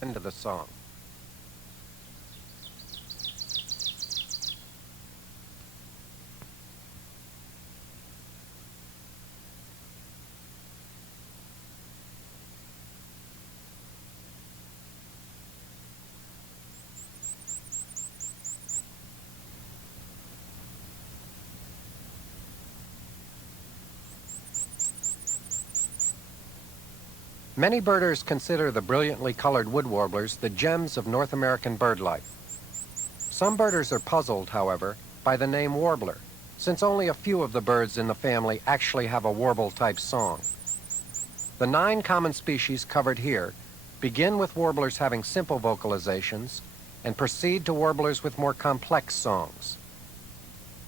End of the song. Many birders consider the brilliantly colored wood warblers the gems of North American bird life. Some birders are puzzled, however, by the name warbler, since only a few of the birds in the family actually have a warble-type song. The 9 common species covered here begin with warblers having simple vocalizations and proceed to warblers with more complex songs.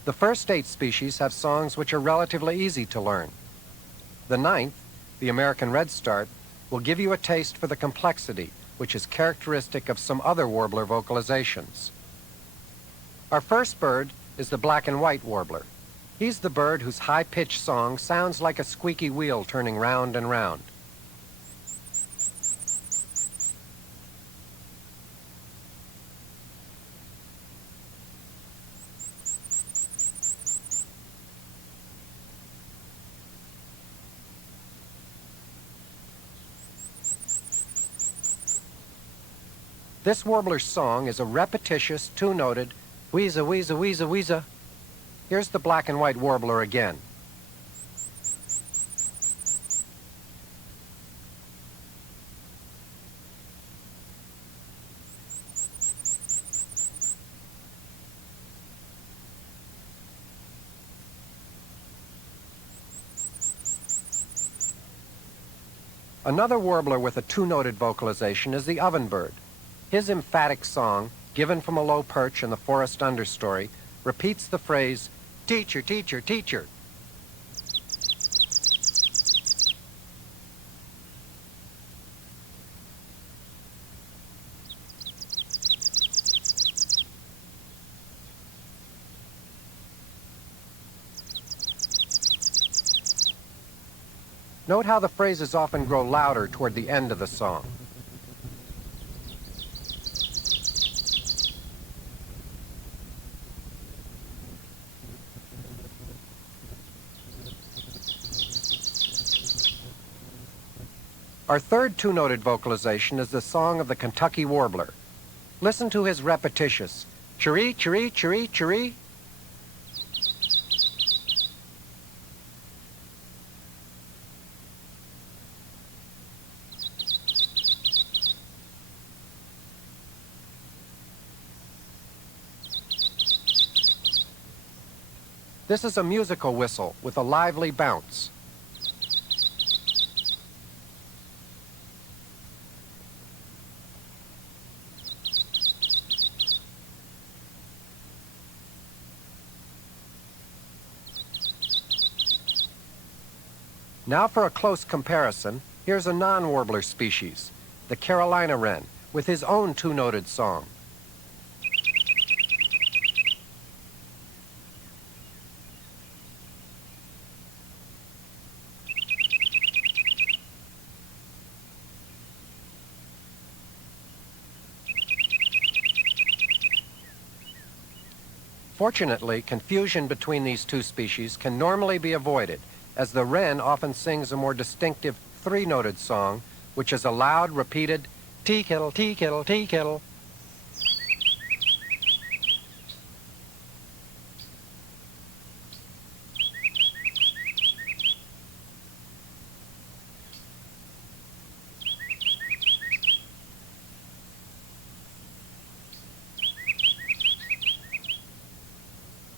The first 8 species have songs which are relatively easy to learn. The 9th, the American redstart, will give you a taste for the complexity which is characteristic of some other warbler vocalizations. Our first bird is the black and white warbler. He's the bird whose high-pitched song sounds like a squeaky wheel turning round and round. This warbler's song is a repetitious, two-noted wheeza, wheeza, wheeza, wheeza. Here's the black and white warbler again. Another warbler with a two-noted vocalization is the ovenbird. His emphatic song, given from a low perch in the forest understory, repeats the phrase, "Teacher, teacher, teacher." Note how the phrases often grow louder toward the end of the song. Our third two-noted vocalization is the song of the Kentucky warbler. Listen to his repetitious chiree, chiree, chiree, chiree. This is a musical whistle with a lively bounce. Now for a close comparison, here's a non-warbler species, the Carolina wren, with his own two-noted song. Fortunately, confusion between these two species can normally be avoided, as the wren often sings a more distinctive three-noted song, which is a loud, repeated tea kettle, tea kettle, tea kettle.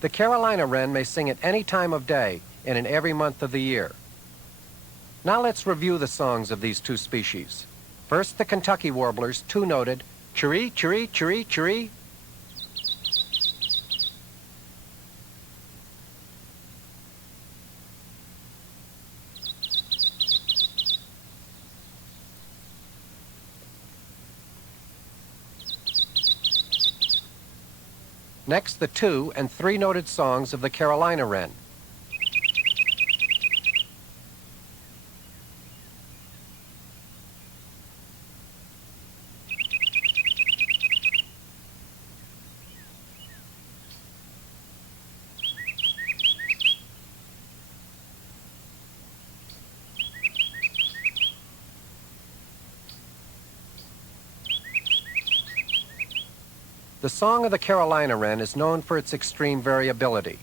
The Carolina wren may sing at any time of day and in every month of the year. Now let's review the songs of these two species. First, the Kentucky warbler's two-noted chiree, chiree, chiree, chiree. Next, the two- and three-noted songs of the Carolina wren. The song of the Carolina wren is known for its extreme variability.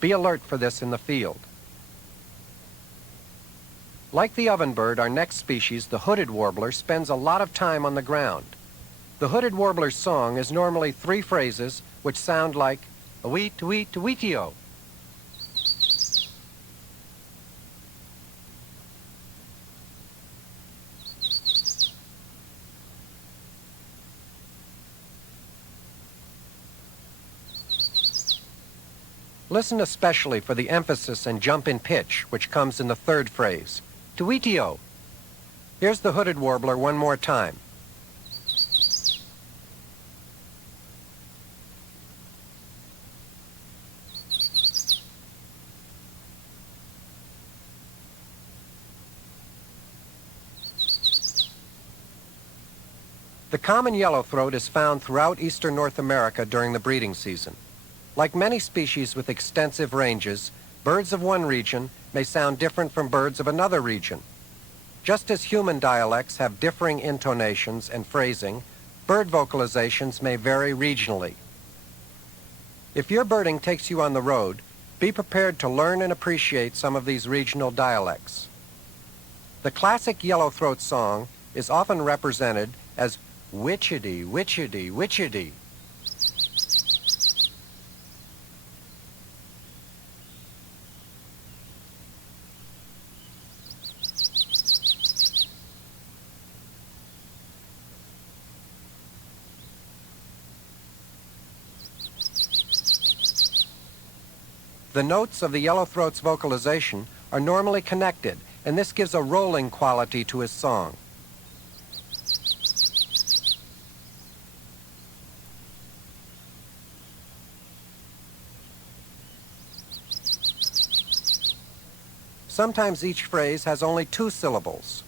Be alert for this in the field. Like the ovenbird, our next species, the hooded warbler, spends a lot of time on the ground. The hooded warbler's song is normally 3 phrases which sound like a-weet-a-weet-a-weetio. Listen especially for the emphasis and jump in pitch, which comes in the 3rd phrase, tuitio. Here's the hooded warbler one more time. The common yellowthroat is found throughout eastern North America during the breeding season. Like many species with extensive ranges, birds of one region may sound different from birds of another region. Just as human dialects have differing intonations and phrasing, bird vocalizations may vary regionally. If your birding takes you on the road, be prepared to learn and appreciate some of these regional dialects. The classic yellowthroat song is often represented as witchity, witchity, witchity. The notes of the yellowthroat's vocalization are normally connected, and this gives a rolling quality to his song. Sometimes each phrase has only 2 syllables.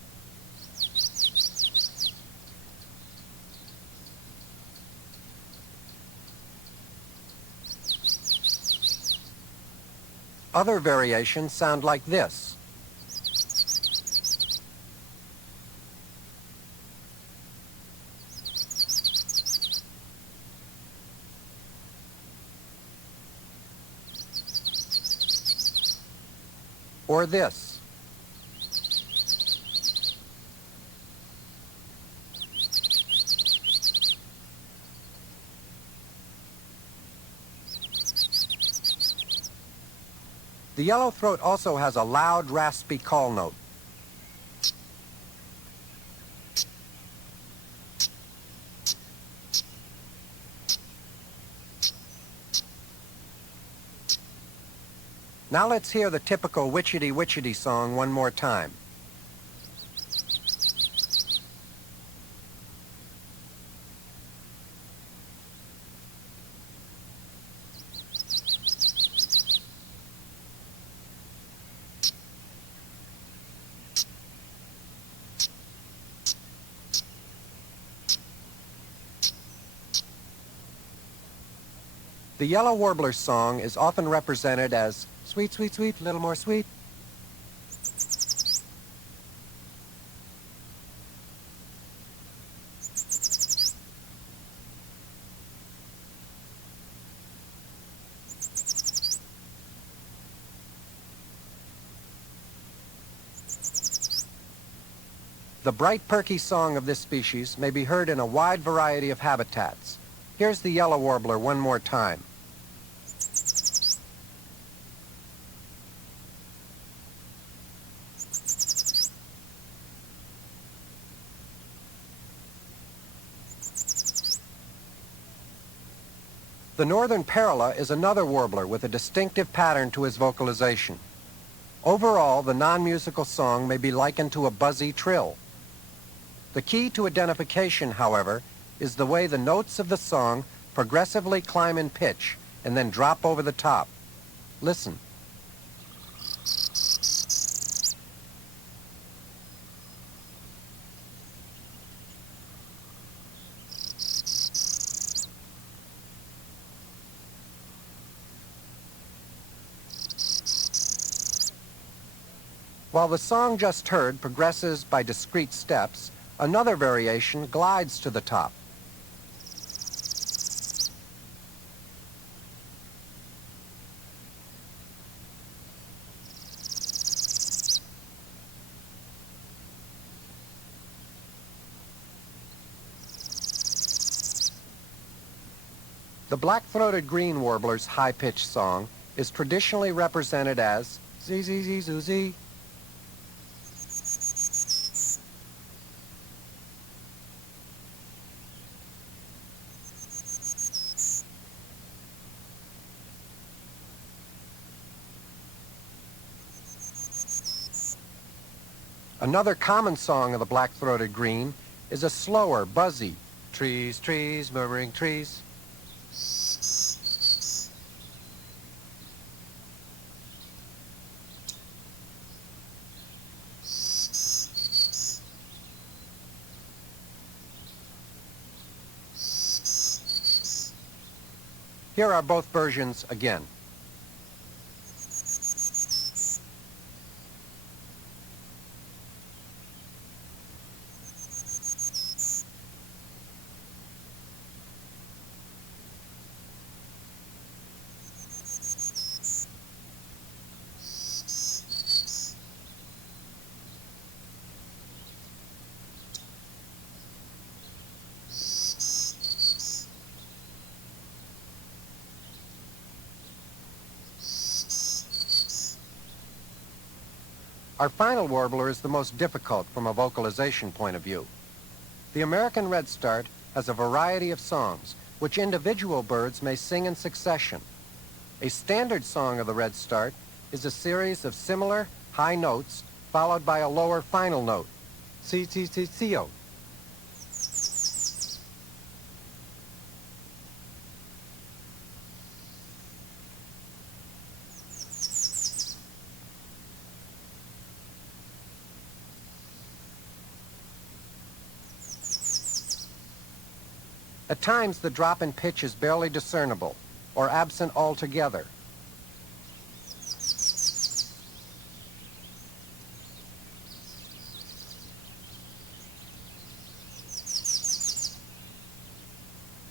Other variations sound like this. Or this. The yellowthroat also has a loud, raspy call note. Now let's hear the typical witchity witchity song one more time. The yellow warbler's song is often represented as sweet, sweet, sweet, a little more sweet. The bright, perky song of this species may be heard in a wide variety of habitats. Here's the yellow warbler one more time. The northern parula is another warbler with a distinctive pattern to his vocalization. Overall, the non-musical song may be likened to a buzzy trill. The key to identification, however, is the way the notes of the song progressively climb in pitch and then drop over the top. Listen. While the song just heard progresses by discrete steps, another variation glides to the top. The black-throated green warbler's high-pitched song is traditionally represented as zee-zee-zee-zoo-zee. Another common song of the black-throated green is a slower, buzzy, trees, trees, murmuring trees. Here are both versions again. Our final warbler is the most difficult from a vocalization point of view. The American redstart has a variety of songs, which individual birds may sing in succession. A standard song of the redstart is a series of similar high notes followed by a lower final note, C-C-C-C-O. At times, the drop in pitch is barely discernible or absent altogether.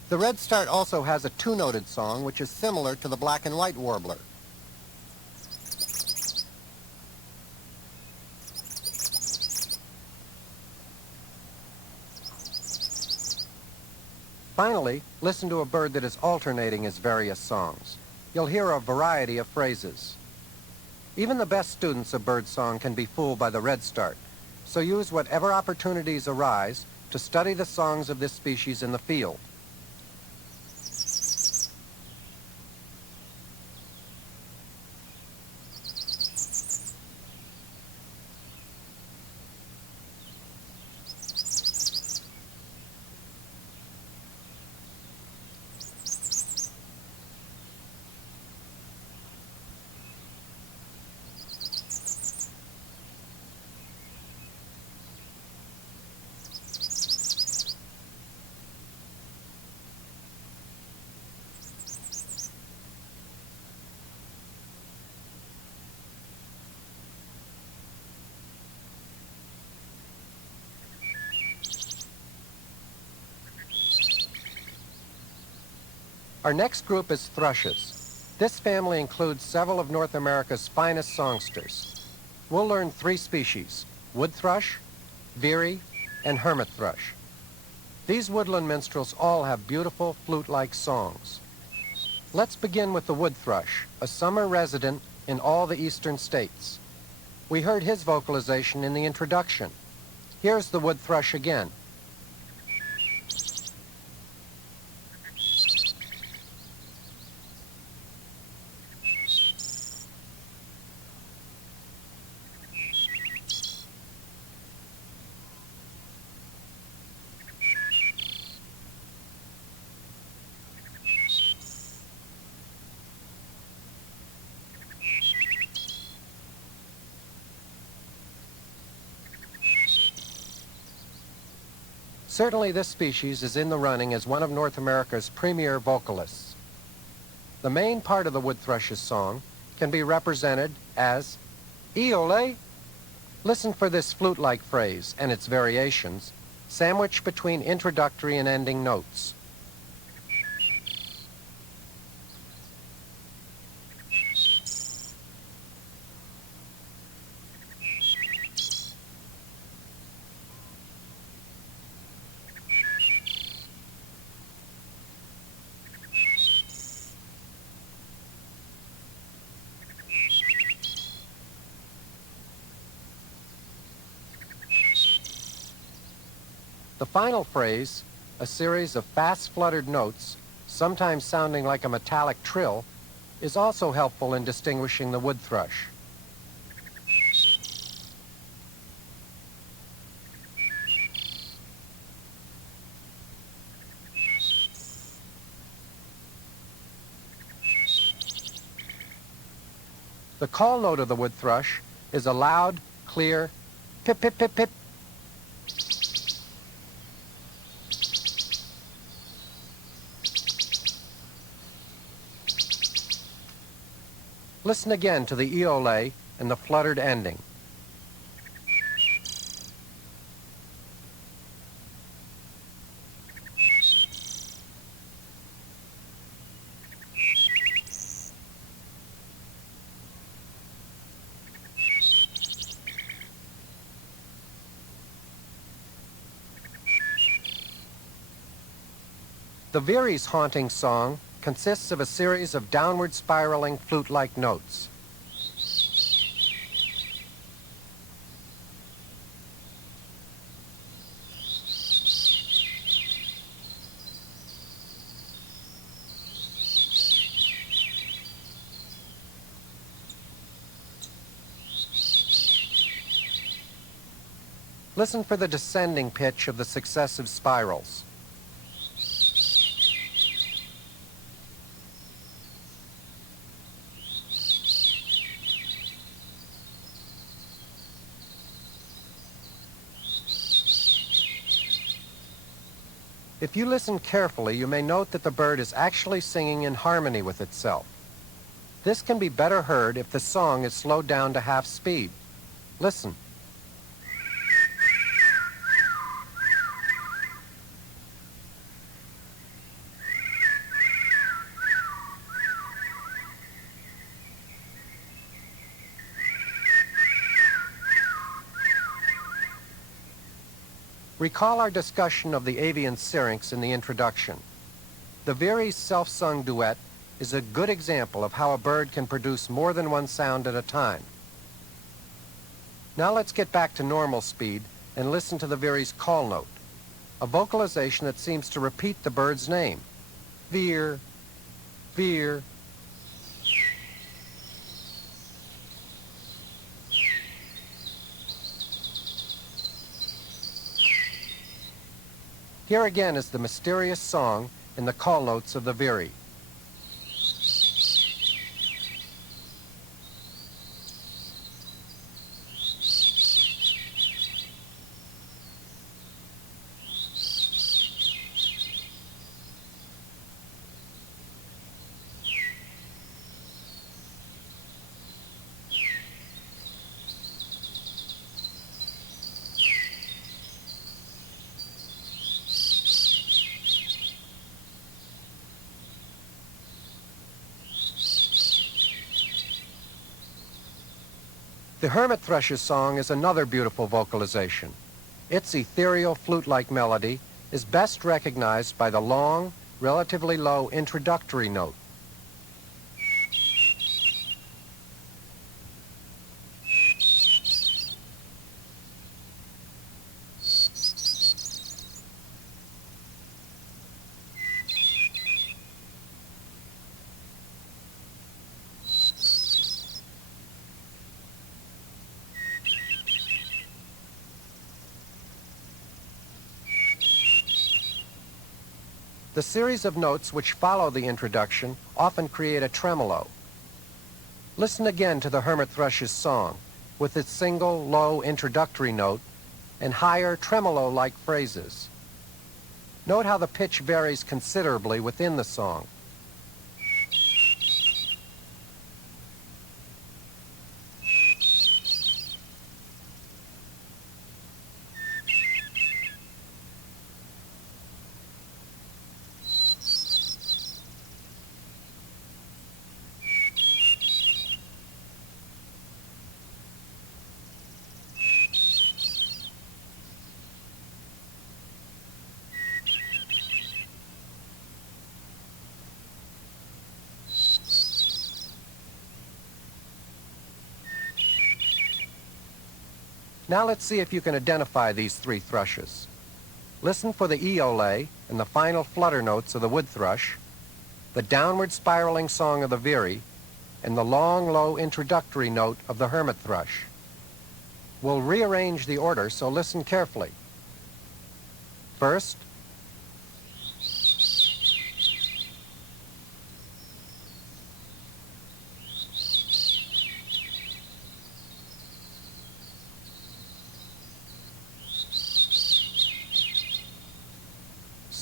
The redstart also has a two-noted song which is similar to the black and white warbler. Finally, listen to a bird that is alternating his various songs. You'll hear a variety of phrases. Even the best students of birdsong can be fooled by the redstart, so use whatever opportunities arise to study the songs of this species in the field. Our next group is thrushes. This family includes several of North America's finest songsters. We'll learn 3 species: wood thrush, veery, and hermit thrush. These woodland minstrels all have beautiful flute-like songs. Let's begin with the wood thrush, a summer resident in all the eastern states. We heard his vocalization in the introduction. Here's the wood thrush again. Certainly this species is in the running as one of North America's premier vocalists. The main part of the wood thrush's song can be represented as "Eole." Listen for this flute-like phrase and its variations, sandwiched between introductory and ending notes. The final phrase, a series of fast fluttered notes, sometimes sounding like a metallic trill, is also helpful in distinguishing the wood thrush. The call note of the wood thrush is a loud, clear pip, pip, pip, pip. Listen again to the eole and the fluttered ending. The Veery's haunting song consists of a series of downward spiraling flute-like notes. Listen for the descending pitch of the successive spirals. If you listen carefully, you may note that the bird is actually singing in harmony with itself. This can be better heard if the song is slowed down to half speed. Listen. Recall our discussion of the avian syrinx in the introduction. The Veery's self-sung duet is a good example of how a bird can produce more than one sound at a time. Now let's get back to normal speed and listen to the Veery's call note, a vocalization that seems to repeat the bird's name. Veer, veer. Here again is the mysterious song in the call notes of the Veery. The hermit thrush's song is another beautiful vocalization. Its ethereal flute-like melody is best recognized by the long, relatively low introductory note. The series of notes which follow the introduction often create a tremolo. Listen again to the hermit thrush's song, with its single, low introductory note and higher tremolo-like phrases. Note how the pitch varies considerably within the song. Now let's see if you can identify these three thrushes. Listen for the eole and the final flutter notes of the wood thrush, the downward spiraling song of the veery, and the long, low introductory note of the hermit thrush. We'll rearrange the order, so listen carefully. First,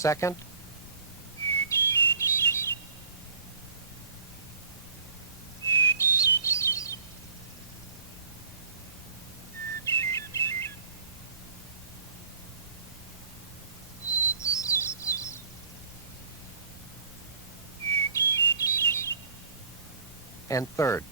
second, and third.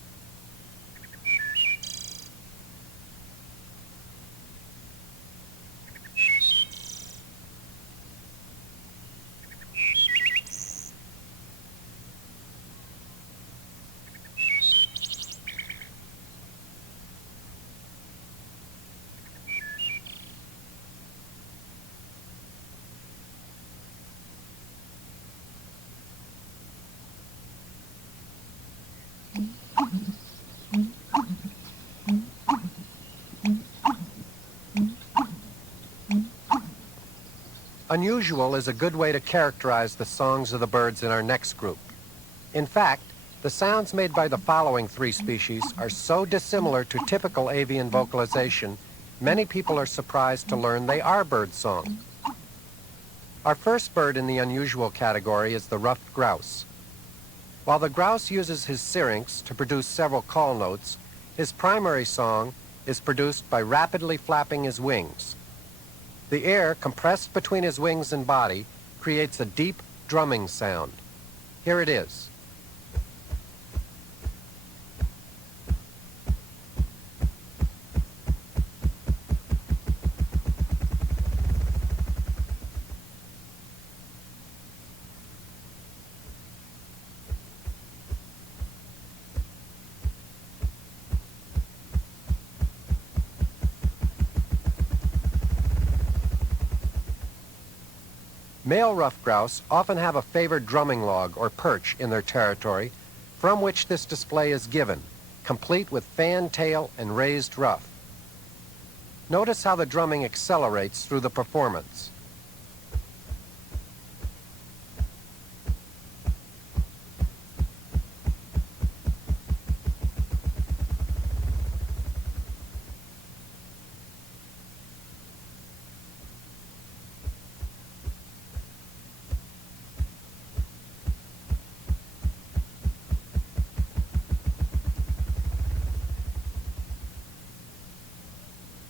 Unusual is a good way to characterize the songs of the birds in our next group. In fact, the sounds made by the following three species are so dissimilar to typical avian vocalization, many people are surprised to learn they are birdsong. Our first bird in the unusual category is the ruffed grouse. While the grouse uses his syrinx to produce several call notes, his primary song is produced by rapidly flapping his wings. The air compressed between his wings and body creates a deep drumming sound. Here it is. Male ruffed grouse often have a favored drumming log or perch in their territory from which this display is given, complete with fan tail and raised ruff. Notice how the drumming accelerates through the performance.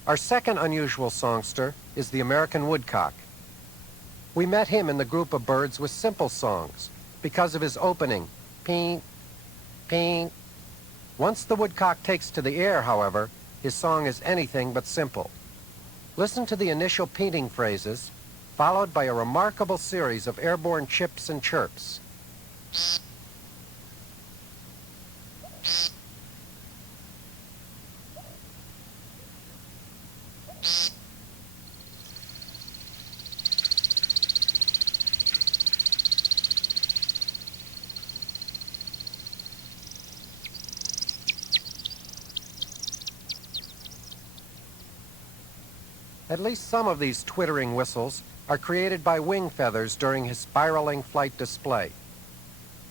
Our second unusual songster is the American woodcock. We met him in the group of birds with simple songs because of his opening, peen, peen. Once the woodcock takes to the air, however, his song is anything but simple. Listen to the initial peening phrases, followed by a remarkable series of airborne chips and chirps. At least some of these twittering whistles are created by wing feathers during his spiraling flight display.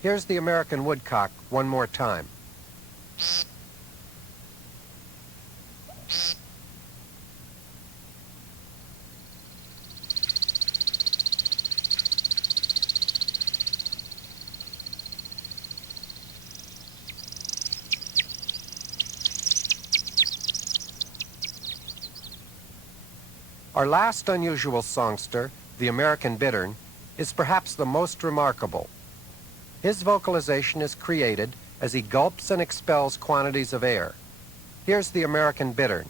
Here's the American woodcock one more time. Our last unusual songster, the American bittern, is perhaps the most remarkable. His vocalization is created as he gulps and expels quantities of air. Here's the American bittern.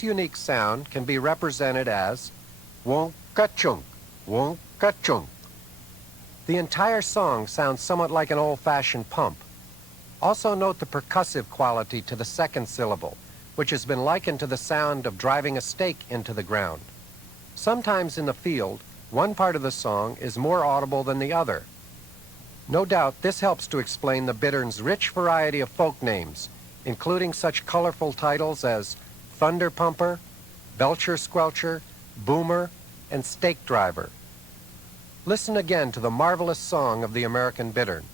This unique sound can be represented as wonk-ka-chunk, wonk-ka-chunk. The entire song sounds somewhat like an old-fashioned pump. Also note the percussive quality to the second syllable, which has been likened to the sound of driving a stake into the ground. Sometimes in the field, one part of the song is more audible than the other. No doubt this helps to explain the bittern's rich variety of folk names, including such colorful titles as Thunder Pumper, Belcher Squelcher, Boomer, and Stake Driver. Listen again to the marvelous song of the American bittern.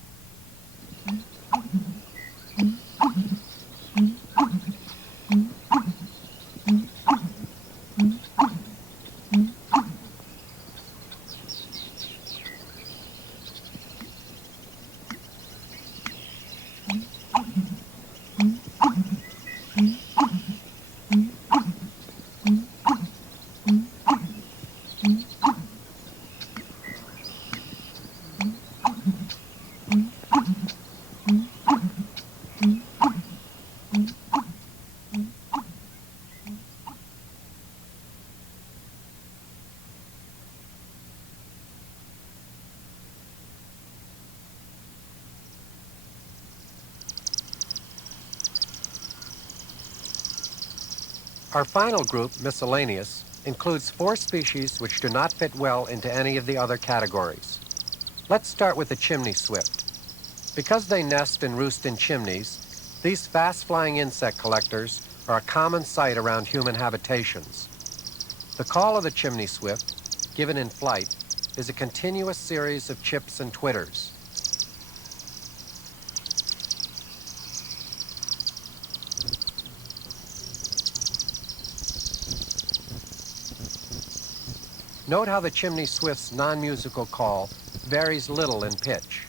Our final group, miscellaneous, includes 4 species which do not fit well into any of the other categories. Let's start with the chimney swift. Because they nest and roost in chimneys, these fast-flying insect collectors are a common sight around human habitations. The call of the chimney swift, given in flight, is a continuous series of chips and twitters. Note how the chimney swift's non-musical call varies little in pitch.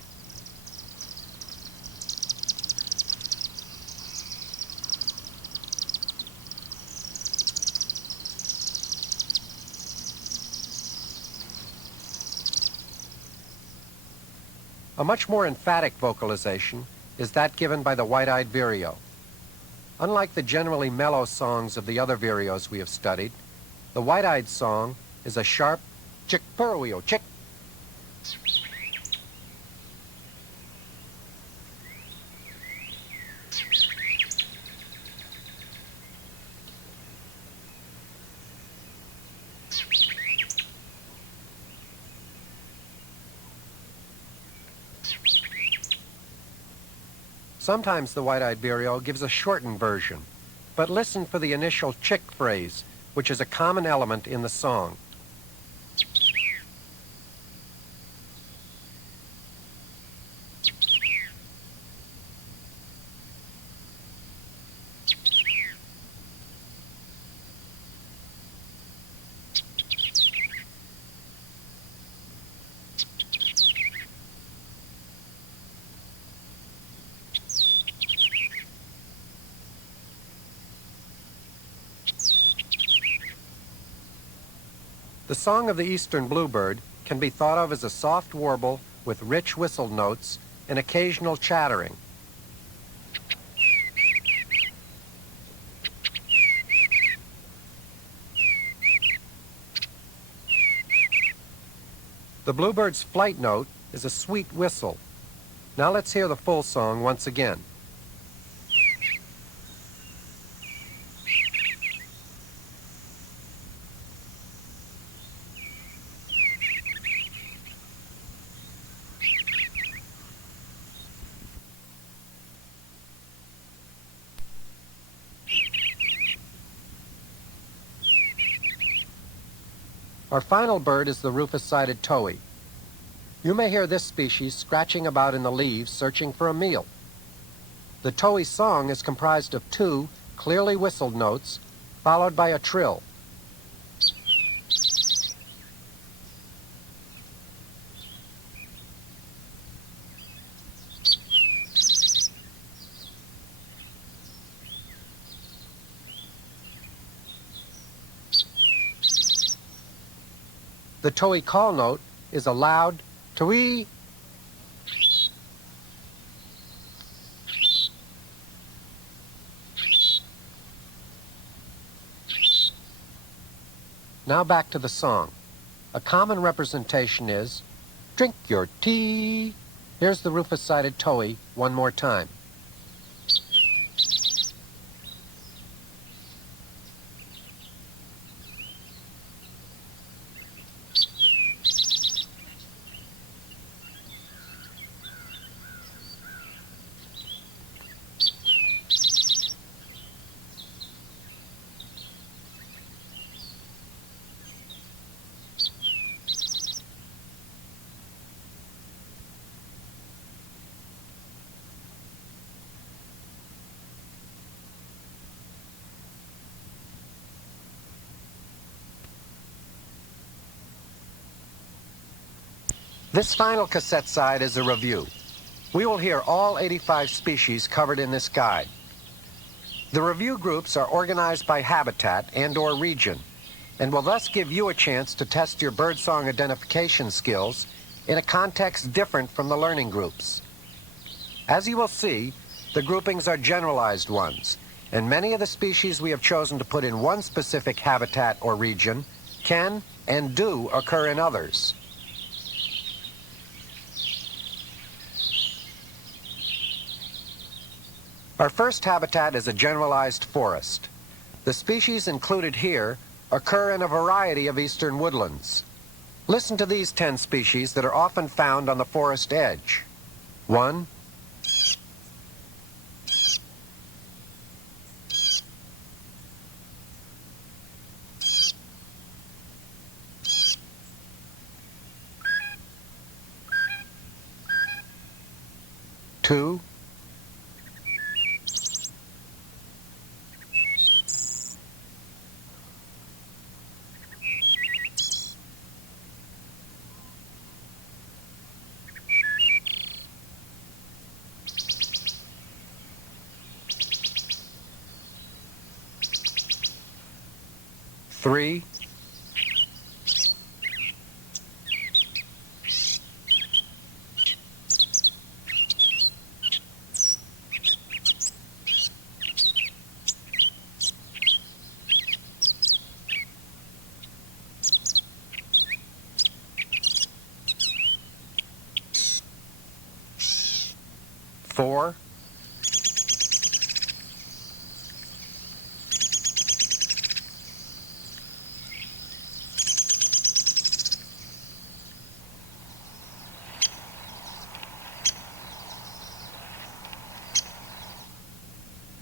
A much more emphatic vocalization is that given by the white-eyed vireo. Unlike the generally mellow songs of the other vireos we have studied, the white-eyed song is a sharp chick-purweo chick. Sometimes the white-eyed vireo gives a shortened version, but listen for the initial chick phrase, which is a common element in the song. The song of the eastern bluebird can be thought of as a soft warble with rich whistle notes and occasional chattering. The bluebird's flight note is a sweet whistle. Now let's hear the full song once again. Our final bird is the rufous-sided towhee. You may hear this species scratching about in the leaves searching for a meal. The towhee's song is comprised of 2 clearly whistled notes followed by a trill. The towhee call note is a loud towhee. Now back to the song. A common representation is, drink your tea. Here's the rufous-sided towhee one more time. This final cassette side is a review. We will hear all 85 species covered in this guide. The review groups are organized by habitat and/or region, and will thus give you a chance to test your birdsong identification skills in a context different from the learning groups. As you will see, the groupings are generalized ones, and many of the species we have chosen to put in one specific habitat or region can and do occur in others. Our first habitat is a generalized forest. The species included here occur in a variety of eastern woodlands. Listen to these 10 species that are often found on the forest edge. 1, 2, 3, 4,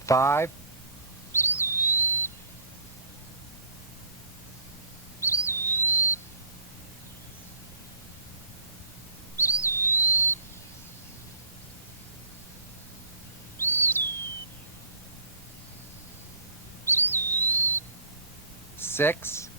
5, 6,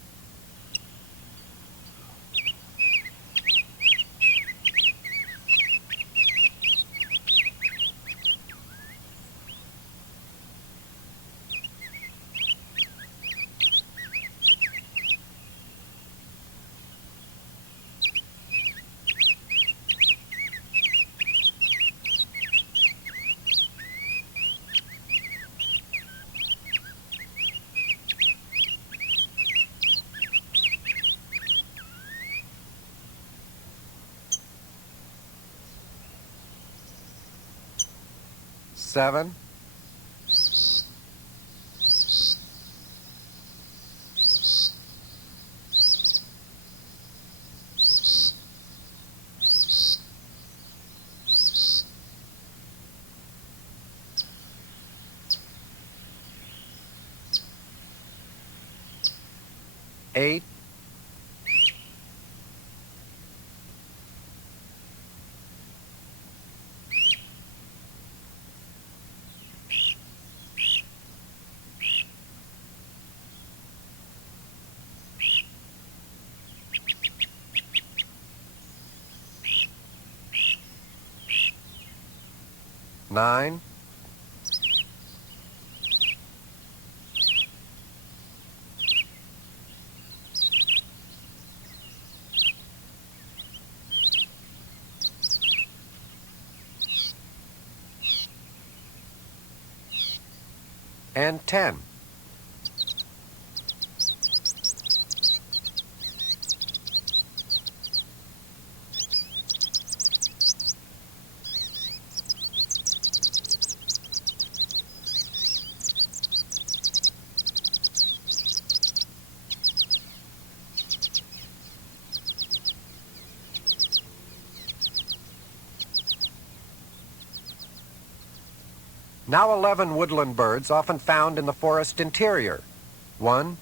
7, 8, 9, 10. Now 11 woodland birds often found in the forest interior. 1,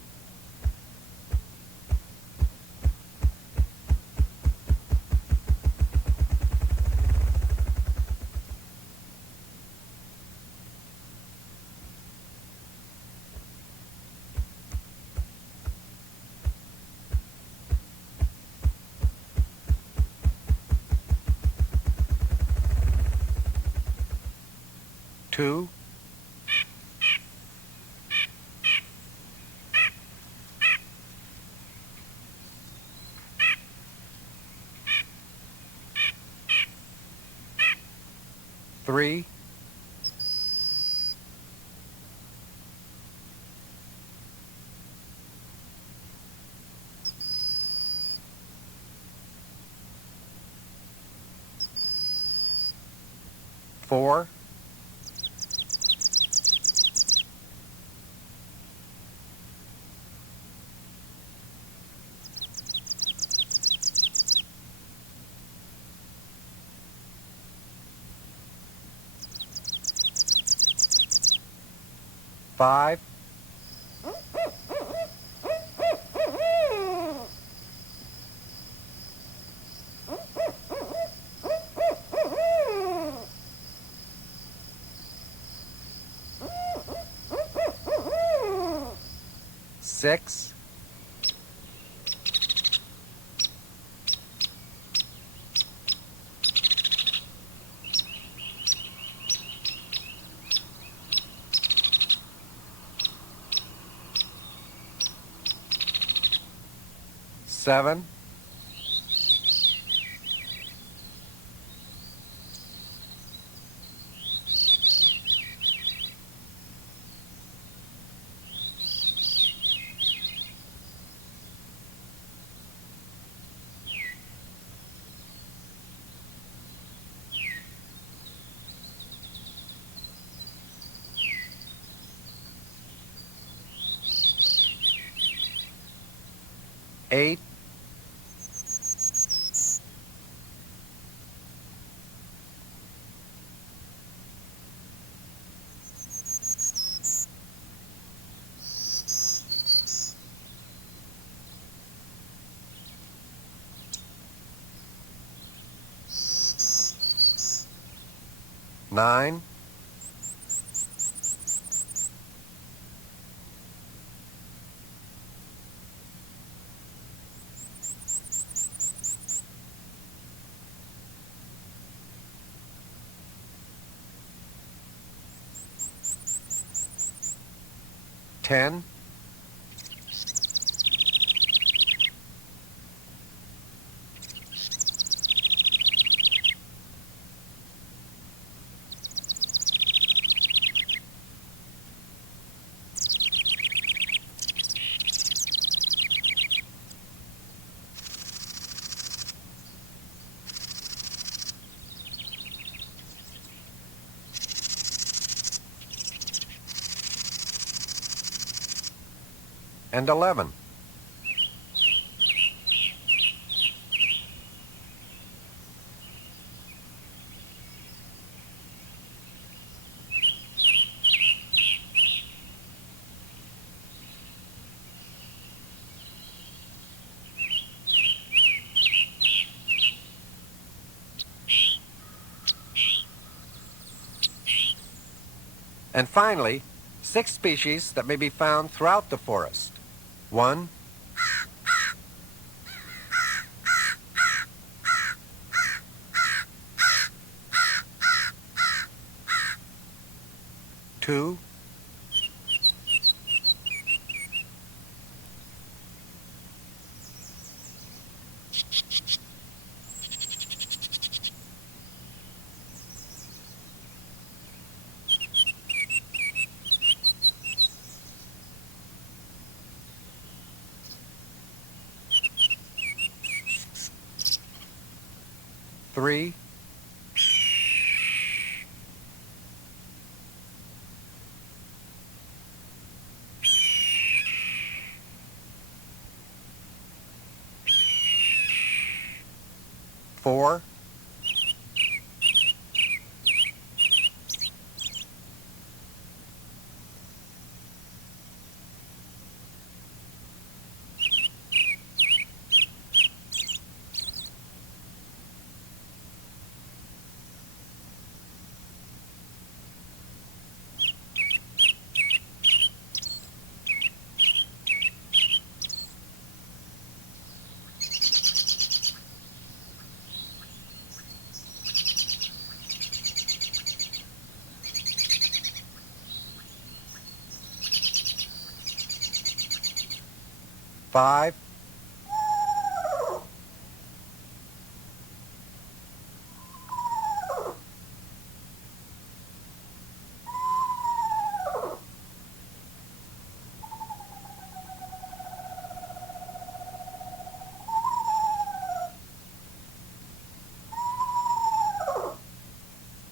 2, 3, 4, 5, 6, 7, 8, 9, 10, and 11. And finally, 6 species that may be found throughout the forest. 1, 2, 3, 4, 5,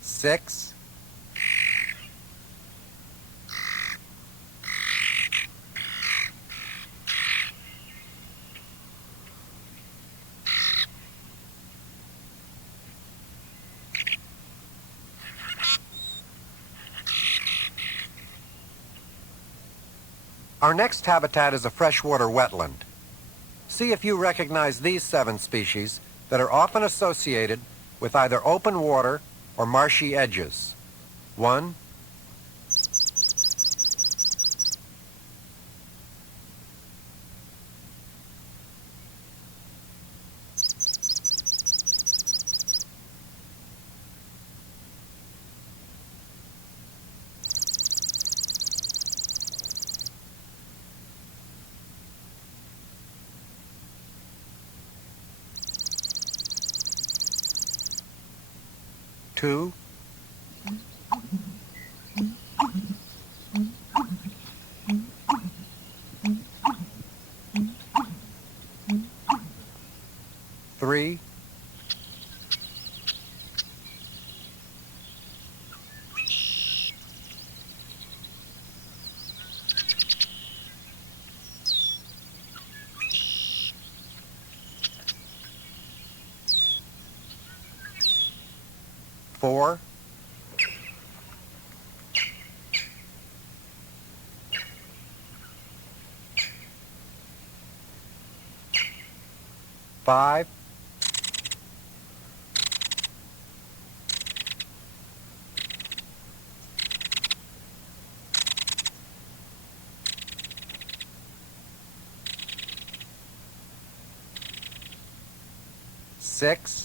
6, Our next habitat is a freshwater wetland. See if you recognize these 7 species that are often associated with either open water or marshy edges. 1, 2, 3, 4, 5, 6,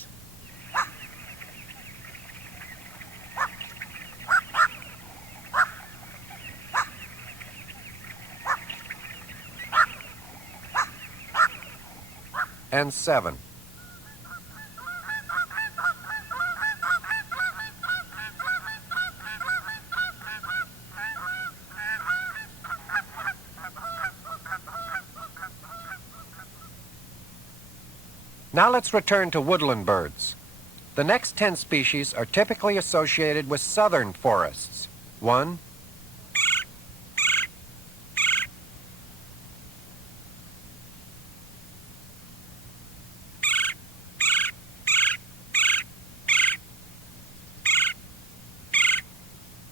7. Now let's return to woodland birds. The next 10 species are typically associated with southern forests. 1,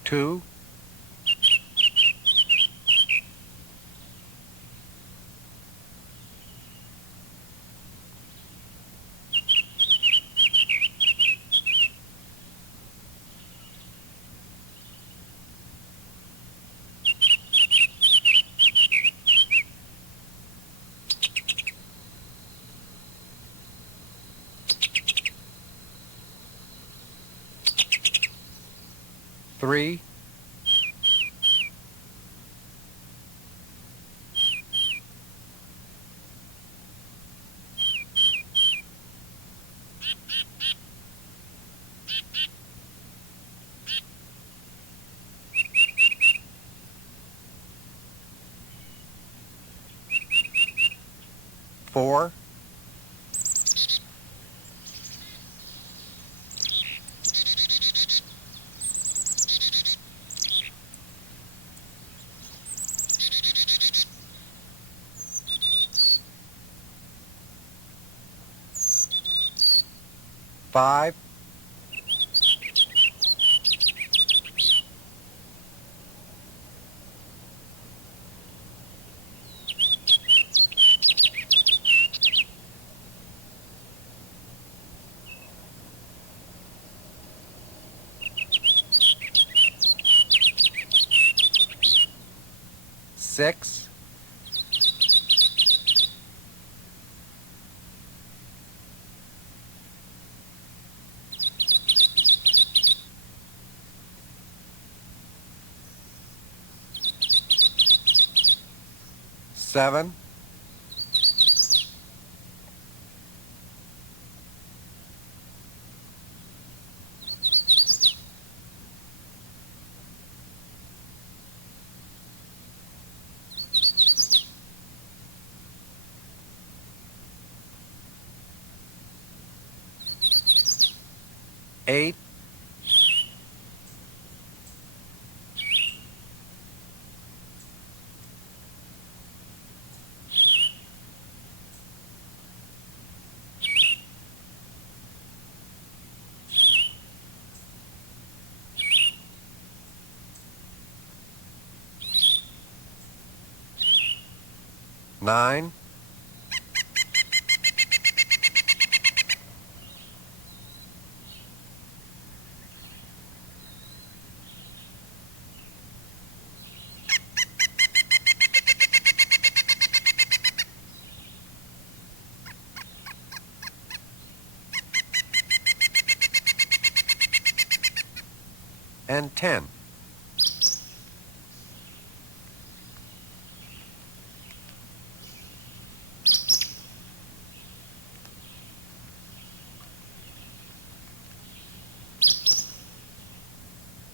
2, 3, 4, 5, 6, 7, 8, 9, 10.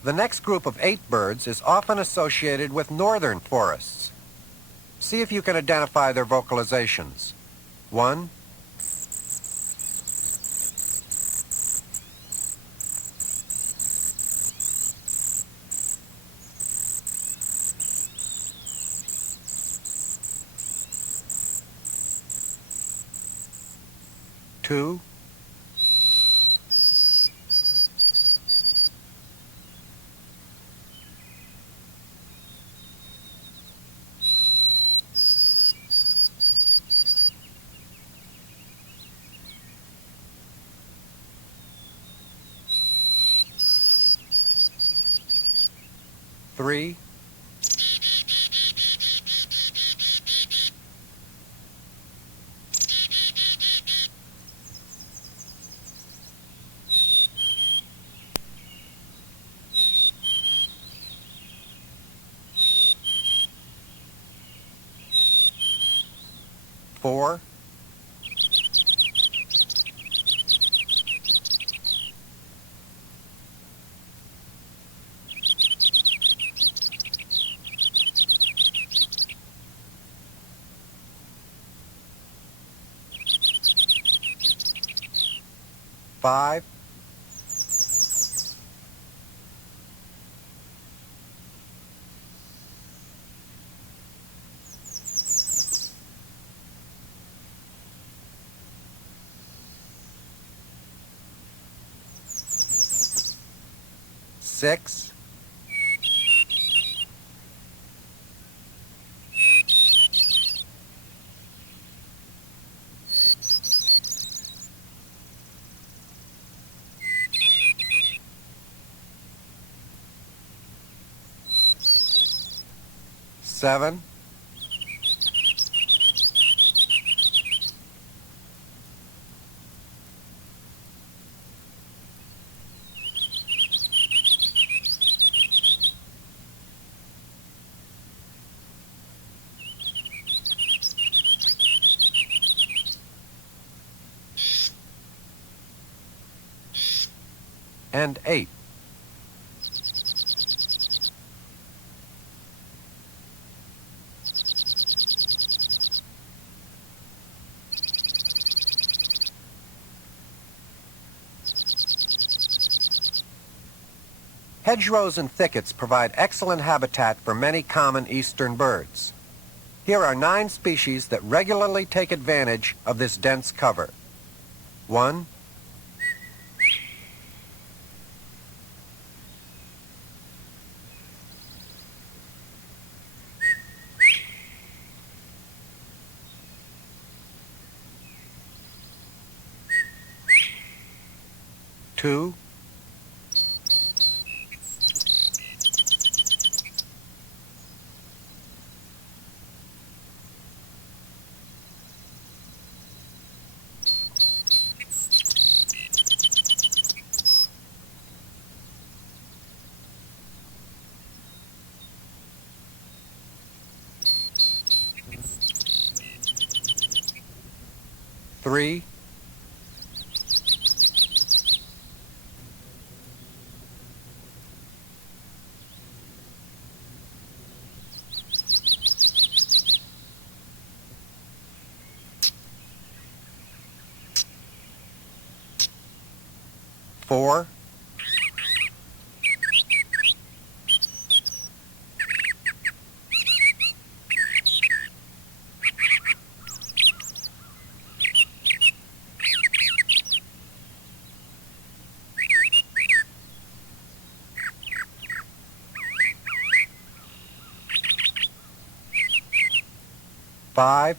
The next group of 8 birds is often associated with northern forests. See if you can identify their vocalizations. 1, 2, 3, 4, 5, 6, 7, 8. Hedgerows and thickets provide excellent habitat for many common eastern birds. Here are 9 species that regularly take advantage of this dense cover. 1, 2, 3, 4, 5,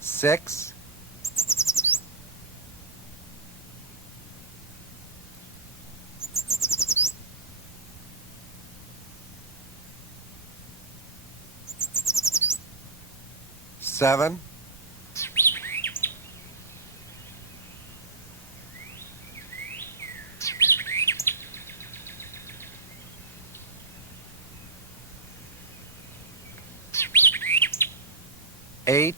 6, 7, 8,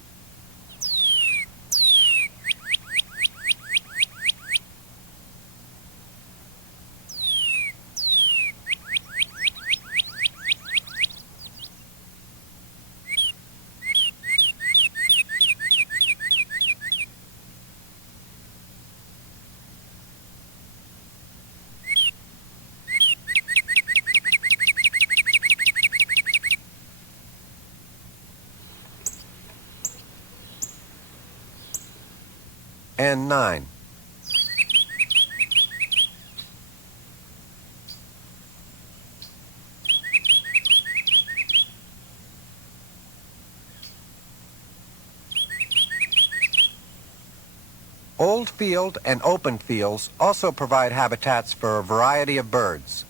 and 9. Old field and open fields also provide habitats for a variety of birds.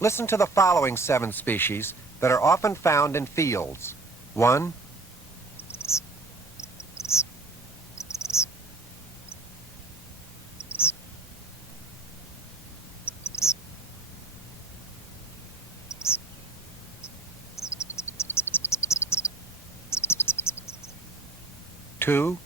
Listen to the following 7 species that are often found in fields. 1, 2,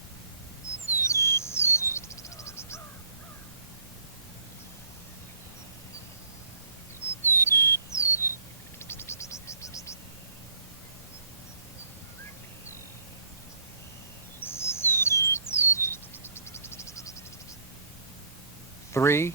3,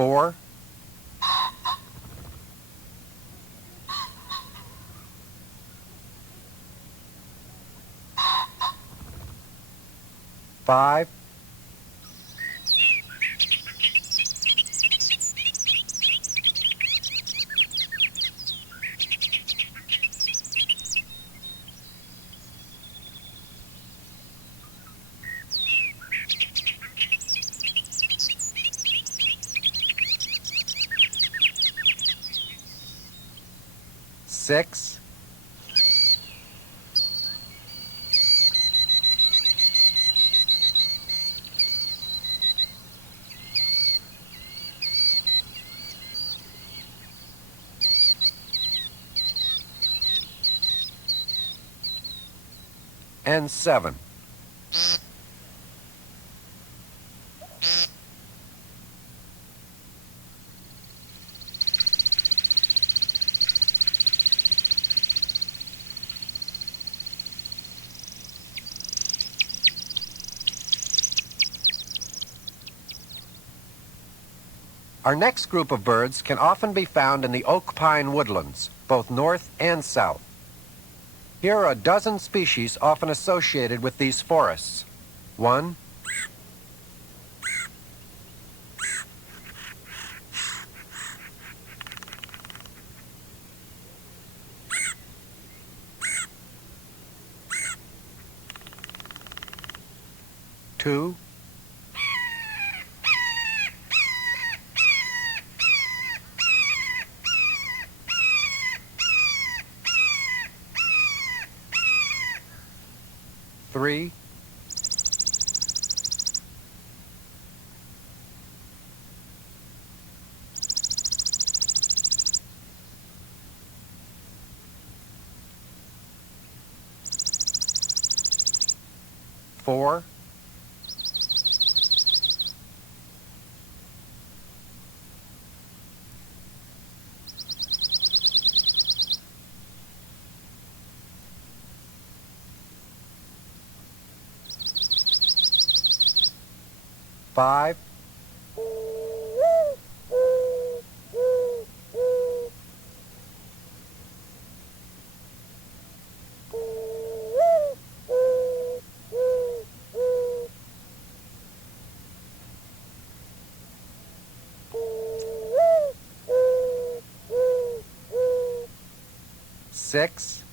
4, 5, 6, 7. Our next group of birds can often be found in the oak pine woodlands, both north and south. Here are a dozen species often associated with these forests. 1, 2, 3, 4, 4, 5, 6,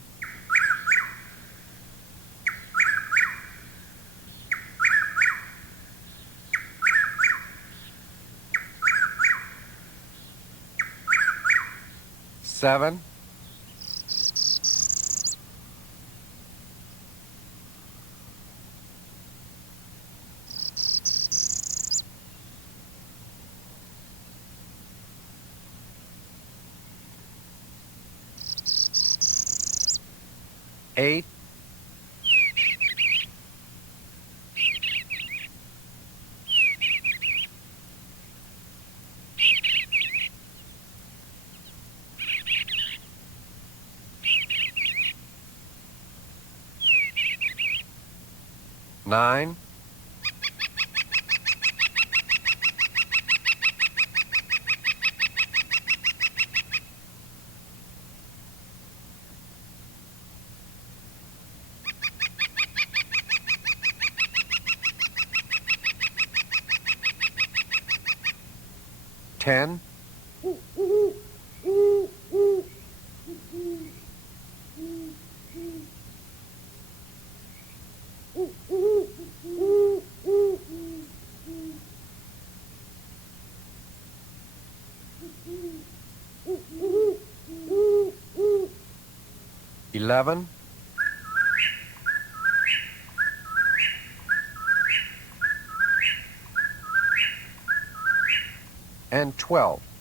7, 8, 9, 10, 11, 12.